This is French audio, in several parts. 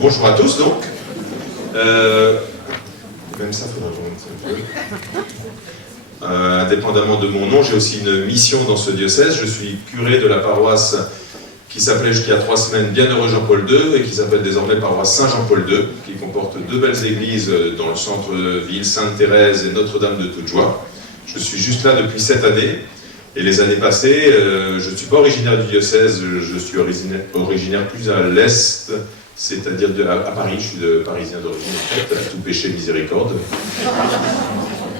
Bonjour à tous donc. Même ça, faudra qu'on montre un peu. Indépendamment de mon nom, j'ai aussi une mission dans ce diocèse. Je suis curé de la paroisse qui s'appelait jusqu'il y a 3 semaines Bienheureux Jean-Paul II et qui s'appelle désormais paroisse Saint-Jean-Paul II, qui comporte 2 belles églises dans le centre-ville, Sainte-Thérèse et Notre-Dame de Toute Joie. Je suis juste là depuis 7 années. Et les années passées, je ne suis pas originaire du diocèse, je suis originaire plus à l'est, c'est-à-dire à Paris. Je suis parisien d'origine, en fait, à tout péché miséricorde.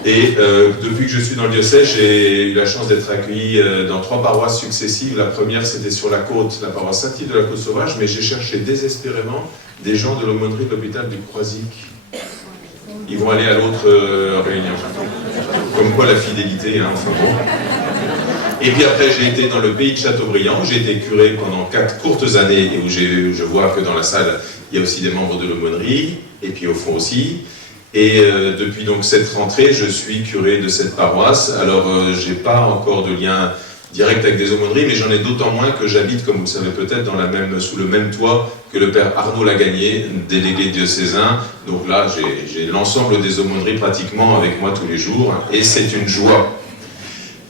Et depuis que je suis dans le diocèse, j'ai eu la chance d'être accueilli dans 3 paroisses successives. La première, c'était sur la côte, la paroisse Saint-Yves de la Côte-Sauvage, mais j'ai cherché désespérément des gens de l'aumônerie de l'hôpital du Croisic. Ils vont aller à l'autre réunion. Comme quoi la fidélité, hein, enfin bon. Et puis après, j'ai été dans le pays de Châteaubriand, j'ai été curé pendant 4 courtes années, et où je vois que dans la salle, il y a aussi des membres de l'aumônerie, et puis au fond aussi. Et depuis donc cette rentrée, je suis curé de cette paroisse. Alors, j'ai pas encore de lien direct avec des aumôneries, mais j'en ai d'autant moins que j'habite, comme vous le savez peut-être, sous le même toit que le père Arnaud Lagagné, délégué diocésain. Donc là, j'ai l'ensemble des aumôneries pratiquement avec moi tous les jours, et c'est une joie.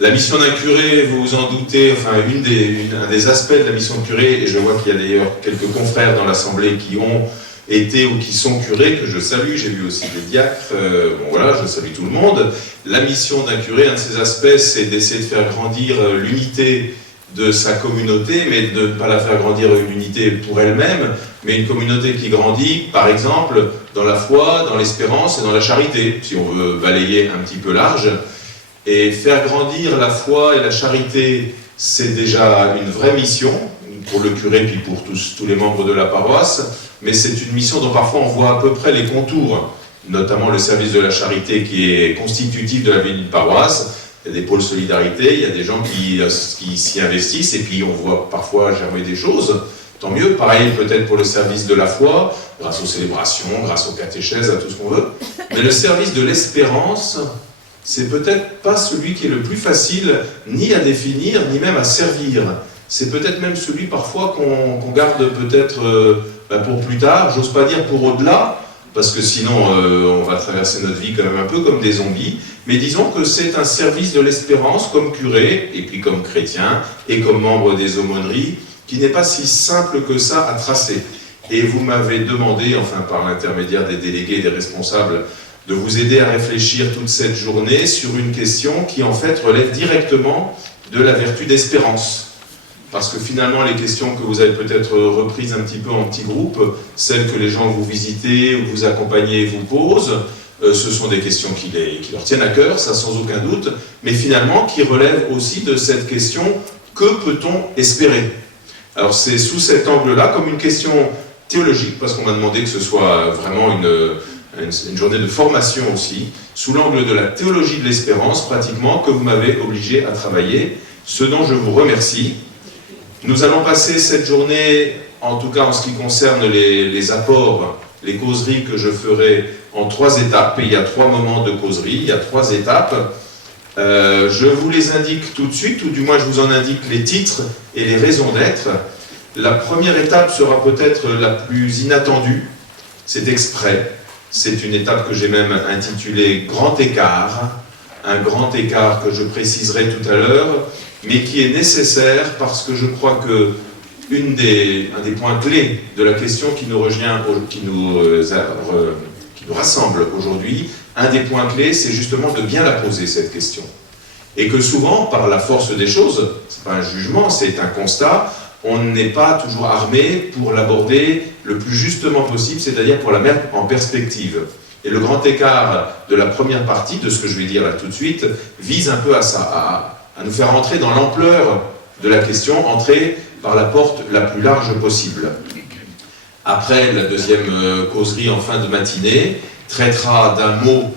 La mission d'un curé, vous vous en doutez, enfin un des aspects de la mission de curé, et je vois qu'il y a d'ailleurs quelques confrères dans l'Assemblée qui ont été ou qui sont curés, que je salue, j'ai vu aussi des diacres, bon voilà, je salue tout le monde. La mission d'un curé, un de ses aspects, c'est d'essayer de faire grandir l'unité de sa communauté, mais de ne pas la faire grandir une unité pour elle-même, mais une communauté qui grandit, par exemple, dans la foi, dans l'espérance et dans la charité, si on veut balayer un petit peu large. Et faire grandir la foi et la charité, c'est déjà une vraie mission, pour le curé puis pour tous les membres de la paroisse, mais c'est une mission dont parfois on voit à peu près les contours, notamment le service de la charité qui est constitutif de la vie d'une paroisse. Il y a des pôles solidarité, il y a des gens qui s'y investissent, et puis on voit parfois germer des choses, tant mieux. Pareil peut-être pour le service de la foi, grâce aux célébrations, grâce aux catéchèses, à tout ce qu'on veut. Mais le service de l'espérance, c'est peut-être pas celui qui est le plus facile, ni à définir, ni même à servir. C'est peut-être même celui parfois qu'on garde peut-être pour plus tard, j'ose pas dire pour au-delà, parce que sinon on va traverser notre vie quand même un peu comme des zombies, mais disons que c'est un service de l'espérance comme curé, et puis comme chrétien, et comme membre des aumôneries, qui n'est pas si simple que ça à tracer. Et vous m'avez demandé, enfin par l'intermédiaire des délégués et des responsables, de vous aider à réfléchir toute cette journée sur une question qui en fait relève directement de la vertu d'espérance. Parce que finalement les questions que vous avez peut-être reprises un petit peu en petits groupes, celles que les gens que vous visitez ou vous accompagnez vous posent, ce sont des questions qui leur tiennent à cœur, ça sans aucun doute, mais finalement qui relèvent aussi de cette question « que peut-on espérer ?» Alors c'est sous cet angle-là, comme une question théologique, parce qu'on m'a demandé que ce soit vraiment une journée de formation aussi, sous l'angle de la théologie de l'espérance, pratiquement, que vous m'avez obligé à travailler, ce dont je vous remercie. Nous allons passer cette journée, en tout cas en ce qui concerne les apports, les causeries que je ferai en 3 étapes, et il y a 3 moments de causerie, il y a 3 étapes. Je vous les indique tout de suite, ou du moins je vous en indique les titres et les raisons d'être. La première étape sera peut-être la plus inattendue, c'est exprès. C'est une étape que j'ai même intitulée « Grand écart », un grand écart que je préciserai tout à l'heure, mais qui est nécessaire parce que je crois que un des points clés de la question qui nous rassemble aujourd'hui, un des points clés, c'est justement de bien la poser, cette question. Et que souvent, par la force des choses, c'est pas un jugement, c'est un constat, on n'est pas toujours armé pour l'aborder le plus justement possible, c'est-à-dire pour la mettre en perspective. Et le grand écart de la première partie, de ce que je vais dire là tout de suite, vise un peu à ça, à nous faire entrer dans l'ampleur de la question, entrer par la porte la plus large possible. Après, la deuxième causerie en fin de matinée traitera d'un mot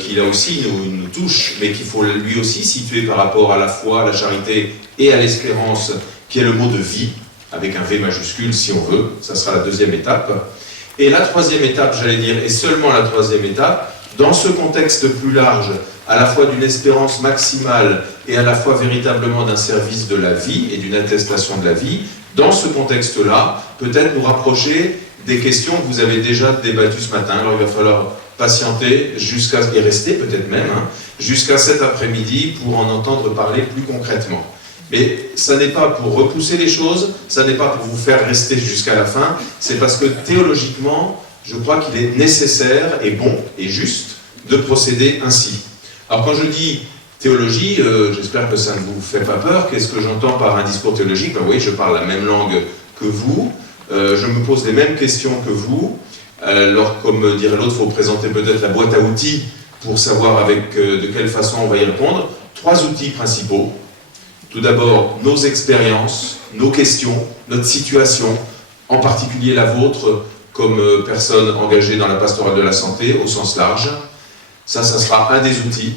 qui là aussi nous touche, mais qu'il faut lui aussi situer par rapport à la foi, à la charité et à l'espérance, qui est le mot de vie, avec un V majuscule si on veut, ça sera la deuxième étape. Et la troisième étape, j'allais dire, et seulement la troisième étape, dans ce contexte plus large, à la fois d'une espérance maximale et à la fois véritablement d'un service de la vie et d'une attestation de la vie, dans ce contexte-là, peut-être nous rapprocher des questions que vous avez déjà débattues ce matin. Alors il va falloir patienter et rester peut-être même, jusqu'à cet après-midi pour en entendre parler plus concrètement. Mais ça n'est pas pour repousser les choses, ça n'est pas pour vous faire rester jusqu'à la fin, c'est parce que théologiquement, je crois qu'il est nécessaire et bon et juste de procéder ainsi. Alors quand je dis théologie, j'espère que ça ne vous fait pas peur. Qu'est-ce que j'entends par un discours théologique? Ben oui, je parle la même langue que vous, je me pose les mêmes questions que vous. Alors, comme dirait l'autre, il faut présenter peut-être la boîte à outils pour savoir de quelle façon on va y répondre. 3 outils principaux. Tout d'abord, nos expériences, nos questions, notre situation, en particulier la vôtre, comme personne engagée dans la pastorale de la santé, au sens large. Ça sera un des outils.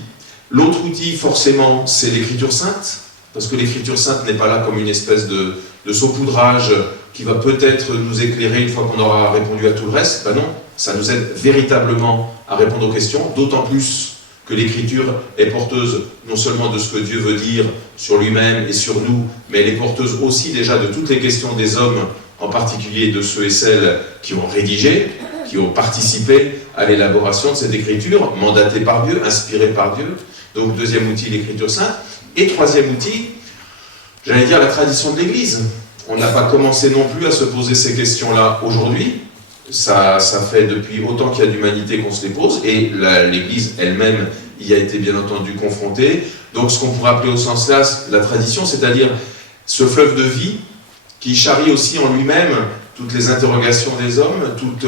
L'autre outil, forcément, c'est l'Écriture sainte, parce que l'Écriture sainte n'est pas là comme une espèce de saupoudrage qui va peut-être nous éclairer une fois qu'on aura répondu à tout le reste. Ben non, ça nous aide véritablement à répondre aux questions, d'autant plus que l'Écriture est porteuse non seulement de ce que Dieu veut dire sur lui-même et sur nous, mais elle est porteuse aussi déjà de toutes les questions des hommes, en particulier de ceux et celles qui ont rédigé, qui ont participé à l'élaboration de cette Écriture, mandatée par Dieu, inspirée par Dieu. Donc deuxième outil, l'Écriture sainte. Et troisième outil, j'allais dire la tradition de l'Église. On n'a pas commencé non plus à se poser ces questions-là aujourd'hui. Ça fait depuis autant qu'il y a d'humanité qu'on se les pose, et l'Église elle-même y a été bien entendu confrontée. Donc ce qu'on pourrait appeler au sens là la tradition, c'est-à-dire ce fleuve de vie qui charrie aussi en lui-même toutes les interrogations des hommes, tous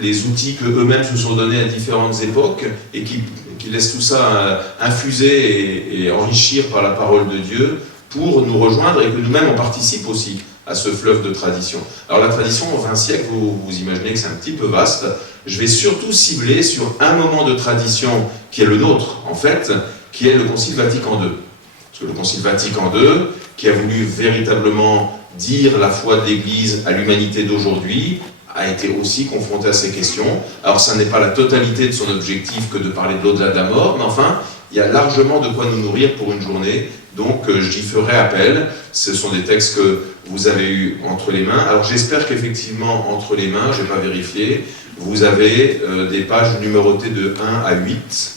les outils qu'eux-mêmes se sont donnés à différentes époques, et qui laissent tout ça infuser et enrichir par la parole de Dieu pour nous rejoindre, et que nous-mêmes on participe aussi à ce fleuve de tradition. Alors la tradition, en 20 siècles, vous imaginez que c'est un petit peu vaste. Je vais surtout cibler sur un moment de tradition qui est le nôtre, en fait, qui est le Concile Vatican II. Parce que le Concile Vatican II, qui a voulu véritablement dire la foi de l'Église à l'humanité d'aujourd'hui, a été aussi confronté à ces questions. Alors ça n'est pas la totalité de son objectif que de parler de l'au-delà de la mort, mais enfin, il y a largement de quoi nous nourrir pour une journée, donc j'y ferai appel. Ce sont des textes que vous avez eus entre les mains. Alors j'espère qu'effectivement, entre les mains, je n'ai pas vérifié, vous avez des pages numérotées de 1 à 8.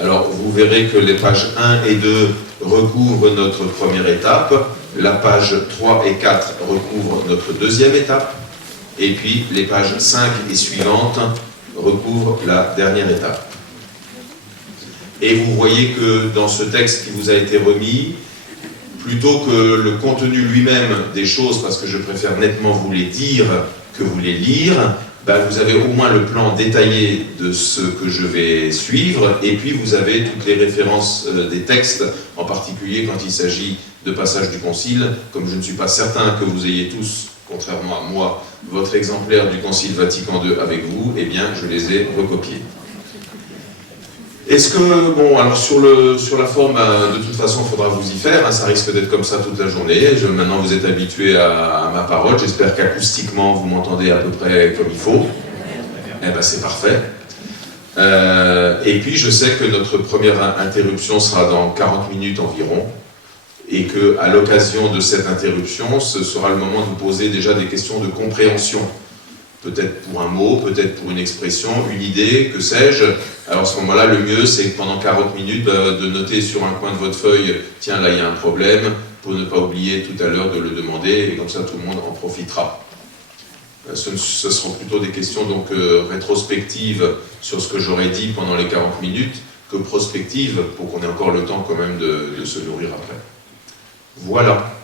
Alors vous verrez que les pages 1 et 2 recouvrent notre première étape, la page 3 et 4 recouvrent notre deuxième étape, et puis les pages 5 et suivantes recouvrent la dernière étape. Et vous voyez que dans ce texte qui vous a été remis, plutôt que le contenu lui-même des choses, parce que je préfère nettement vous les dire que vous les lire, ben vous avez au moins le plan détaillé de ce que je vais suivre, et puis vous avez toutes les références des textes, en particulier quand il s'agit de passages du Concile. Comme je ne suis pas certain que vous ayez tous, contrairement à moi, votre exemplaire du Concile Vatican II avec vous, eh bien je les ai recopiés. Est-ce que, bon, alors sur la forme, de toute façon, il faudra vous y faire, ça risque d'être comme ça toute la journée. Maintenant, vous êtes habitués à ma parole, j'espère qu'acoustiquement, vous m'entendez à peu près comme il faut. Eh ben, c'est parfait. Et puis, je sais que notre première interruption sera dans 40 minutes environ, et qu'à l'occasion de cette interruption, ce sera le moment de vous poser déjà des questions de compréhension. Peut-être pour un mot, peut-être pour une expression, une idée, que sais-je. Alors à ce moment-là, le mieux, c'est que pendant 40 minutes, de noter sur un coin de votre feuille, tiens, là, il y a un problème, pour ne pas oublier tout à l'heure de le demander, et comme ça, tout le monde en profitera. Ce seront plutôt des questions donc rétrospectives sur ce que j'aurais dit pendant les 40 minutes, que prospectives, pour qu'on ait encore le temps quand même de se nourrir après. Voilà.